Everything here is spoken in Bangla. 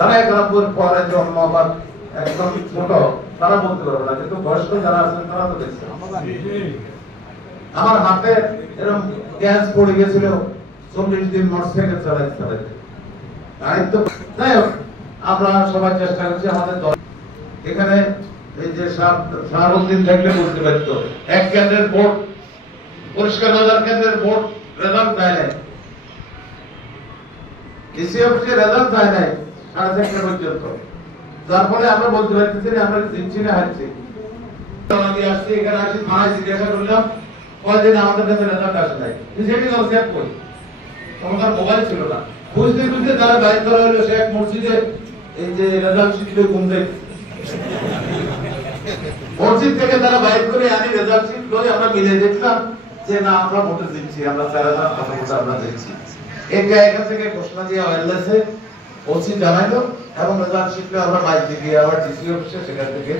যারা 91 পরে জন্ম বা একদম ছোট তারা বলতে পারবে না, কিন্তু বয়স্ক যারা আছেন তারা তো দেখছে। আমার হাতে এরকম গ্যাস পড়ে গেছিল, 40 দিন মোটরসাইকেল চালাইতে যাই হোক, আমরা সবাই চেষ্টা করছি আমাদের দল। এখানে এই যে শাহাবুদ্দিন থাকলে বলতে পারতো, এক কেন্দ্রের ভোট, পরিষ্কার বাজার কেন্দ্রের ভোট রেজাল্ট দেয় নাই, ডিসি অফিসে রেজাল্ট দেয় নাই 4:30 পর্যন্ত, যার ফলে আমরা বলতে পারতেছি আমরা জিতছি না হারছি। আমি আসছি এখানে, আসি থানায় জিজ্ঞাসা করলাম কয়দিন আমাদের কাছে রেজাল্ট আসে নাই, সেটি চেক করি, তোমার মোবাইল ছিল না, খুঁজতে খুঁজতে তারা বাইর করা হলো সে এক মসজিদে এই যে রেজাল্ট শিট ঘুমতে, মসজিদ থেকে তারা বাইর করে আনি রেজাল্ট শিট করে আমরা মিলে দেখলাম যে না আমরা ভোটে দিচ্ছি, আমরা 4000 কথা বলতে আমরা দিচ্ছি। এই জায়গা থেকে ঘোষণা দিয়ে ওএলএসে ওসি জানাইলো এবং রেজাল্ট শিটে আমরা বাইরে গিয়ে আবার ডিসি অফিসে সেখান থেকে